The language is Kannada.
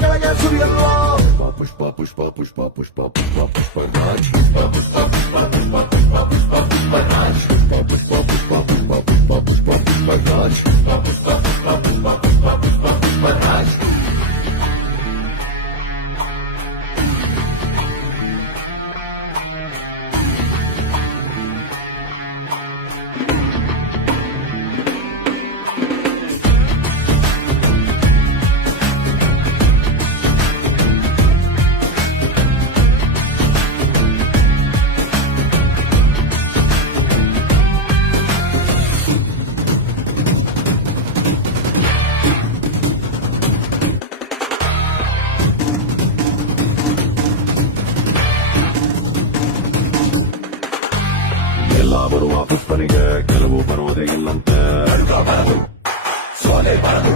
ಕೆಳಗೆ ಸುರಿಯಲ್ವಾ ಪುಷ್ಪ ಪುಷ್ಪ ಪುಷ್ಪ ಪುಷ್ಪ ಪುಷ್ಪ ಪುಷ್ಪ ರಾಜ್ ಪುಷ್ಪ ಪುಷ್ಪ ಪುಷ್ಪ ಪುಷ್ಪ ಪುಷ್ಪ ಪುಷ್ಪ ಪುಷ್ಪ ರಾಜ್ ಪುಷ್ಪ ಪುಷ್ಪ ಪುಷ್ಪ ಪುಷ್ಪ ಪುಷ್ಪ ಪುಷ್ಪ ಪುಷ್ಪ ರಾಜ್ ಪುಷ್ಪ ಪುಷ್ಪ ಪುಷ್ಪ ಪುಷ್ಪ ಪುಷ್ಪ ಪುಷ್ಪ ಪುಷ್ಪ ರಾಜ್ ಎಲ್ಲ ಬರುವ ಪುಷ್ಪನಿಗೆ ಕೆಲವು ಬರುವುದೇ ಇಲ್ಲಂತೆ ಸೋಲೆ ಬರದು